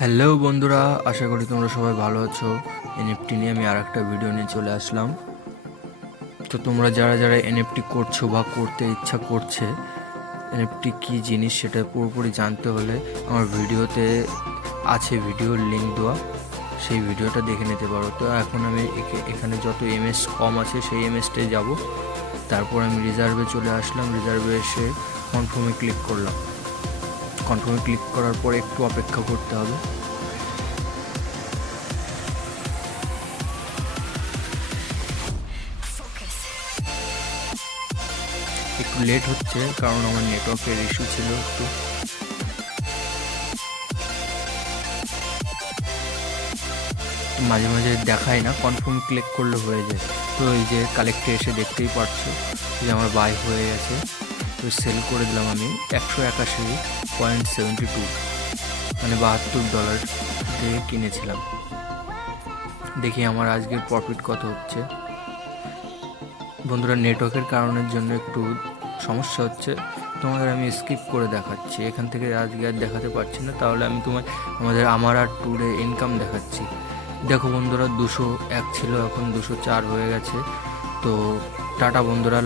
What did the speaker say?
Hello বন্ধুরা, আশা করি তোমরা সবাই ভালো আছো। এনএফটি নিয়ে আমি আর একটা ভিডিও নিয়ে চলে আসলাম। তো তোমরা যারা যারা এনএফটি করছো বা করতে ইচ্ছা করছে, এনএফটি কী জিনিস সেটা পুরোপুরি জানতে হলে আমার ভিডিওতে আছে, ভিডিওর লিঙ্ক দেওয়া, সেই ভিডিওটা দেখে নিতে পারো। তো এখন আমি এখানে যত এমএস কম আছে সেই এমএসটাই যাব। তারপর আমি রিজার্ভে চলে আসলাম, রিজার্ভে এসে কনফার্মে ক্লিক করলাম। কনফার্মে ক্লিক করার পর একটু অপেক্ষা করতে হবে। একটু লেট হচ্ছে কারণ আমার নেটওয়ার্কের ইস্যু ছিল একটু। মাঝে মাঝে দেখায় না, কনফার্ম ক্লিক করলে হয়ে যায়। তো এই যে কালেক্টে এসে দেখতেই পাচ্ছো যে আমার বাই হয়ে গেছে। তো সেল করে দিলাম আমি 181.72, মানে $72 দিয়ে কিনেছিলাম। দেখি আমার আজকের প্রফিট কত হচ্ছে। বন্ধুরা, নেটওয়ার্কের কারণের জন্য একটু সমস্যা হচ্ছে, তোমাদের আমি স্কিপ করে দেখাচ্ছি। এখান থেকে আজকে আর দেখাতে পারছি না, তাহলে আমি আমার আর ট্যুরে ইনকাম দেখাচ্ছি। দেখো বন্ধুরা, 201 ছিল, এখন 204 হয়ে গেছে। তো টাটা বন্ধুরা।